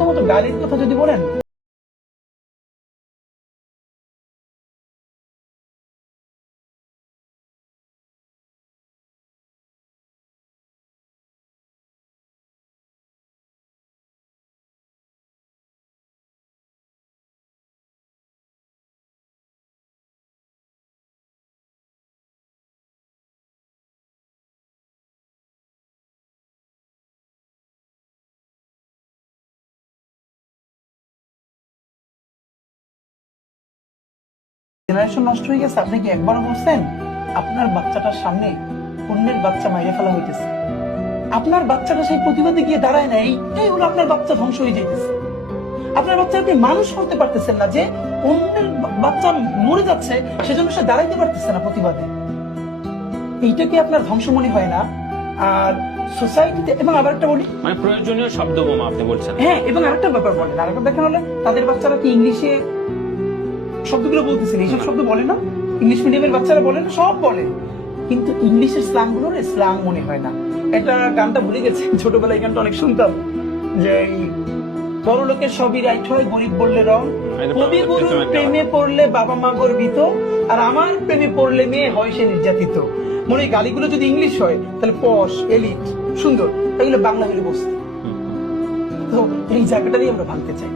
প্রথমত গালির কথা যদি বলেন, জেনারেশন নষ্ট হয়ে গেছে। আপনি কি একবারও বলছেন আপনার বাচ্চাটার সামনে অন্যের বাচ্চা মাইরে ফেলা হইতেছে? আপনার বাচ্চাটা সেই প্রতিবাদে গিয়ে দাঁড়ায় না, এইটাই হলো আপনার বাচ্চা ধ্বংস হয়ে যাইতেছে। আপনার বাচ্চা আপনি মানুষ করতে পারতেছেন না, যে অন্যের বাচ্চা মরে যাচ্ছে সেজন্য সে দাঁড়াইতে পারতেছে না প্রতিবাদে। এইটা কি আপনার ধ্বংস মনে হয় না? আর সোসাইটিতে, এবং আবার একটা বলি, মানে প্রয়োজনীয় শব্দ বোমা আপনি বলছেন। হ্যাঁ, এবং আরেকটা ব্যাপার বলেন, আরেকটা দেখেন হলে তাদের বাচ্চারা কি ইংলিশে শব্দগুলো বলতেছেন, এইসব শব্দ বলে না? ইংলিশ মিডিয়ামের বাচ্চারা বলে না? সব বলে, কিন্তু ইংলিশের স্ল্যাং গুলোর স্ল্যাং মনে হয় না। এটা গানটা ভুলে গেছে, ছোটবেলায় এই গানটা অনেক শুনতাম, যে বড় লোকের সবই রাইট হয়, গরিব বললে রং, কবি গুরুর প্রেমে পড়লে বাবা মা গর্বিত, আর আমার প্রেমে পড়লে মেয়ে হয় সে নির্যাতিত। মনে হয় গালিগুলো যদি ইংলিশ হয় তাহলে পশ, এলিট, সুন্দর, এগুলো বাংলা হলে বসতে। তো এই জায়গাটারই আমরা ভাঙতে চাই।